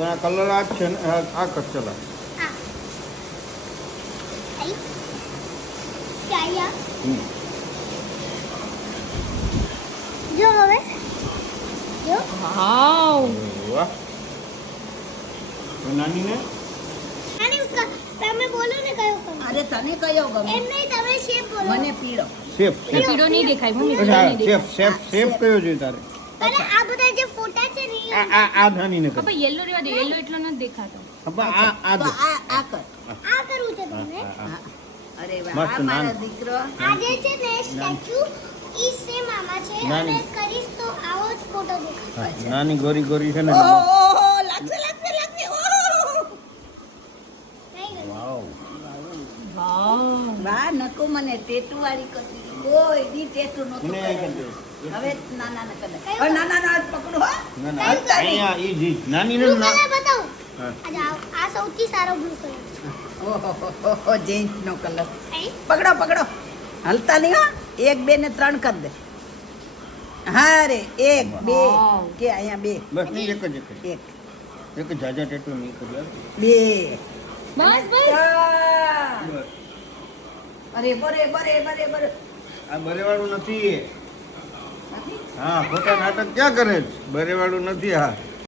આ કલર આ જ છે ને આ કર ચલા હા આઈ ક્યાં જો હવે જો વાવ વાહ નાની ને નાની તમે બોલો ને કયો કલર અરે તને કયો ગમે એમ નહીં તમે શેપ બોલો મને પીળો શેપ પીળો નહીં દેખાય મમ્મી પીળો નહીં શેપ દેખાય શેપ શેપ કયો જોઈએ તારે અને આ બધા જે ફોટા છે ને આ નાની ને કર હવે યેલો રેવા દે યેલો એટલો નથી દેખાતો અબ્બા આ તો દે આ કર આ કરવું છે તમને હા. અરે મસ્ત વાહ મારો નાનું. દીકરો આ જે છે ને સ્ટેચ્યુ ઈ સેમ આમાં છે નાની. અને કરીશ તો આવો જ ફોટો દેખાશે નાની ગોરી ગોરી છે ને ઓહો લાગશે લાગશે લાગશે ઓહો નહીં ગયું. વાવ વાહ વાહ નકો મને ટેટુ વાળી કરતી કોઈ દી ટેટુ નતો મને આ કરી દે. હવે નાના ના કલર હવે નાના ના પકડો હા ના ના અહીંયા ઈ જી નાની ને બ્લુ ના કલર બતાવું હા. આ સૌથી સારો બ્લુ કલર છે ઓહો જેન્ટ નો કલર અહીં પકડો પકડો હલતા નહીં હો 1 2 ને 3 કરી દે હા રે 1 2 કે અહીંયા 2 બસ નહીં એક જ 1 એક જાજા ટેટુ નહીં કર્યા 2 બસ બસ અરે બરે બરે બરે બરે આ બરેવાળું નથી નથી હા ખોટા નાટક ક્યાં કરે છે બરેવાળું નથી હા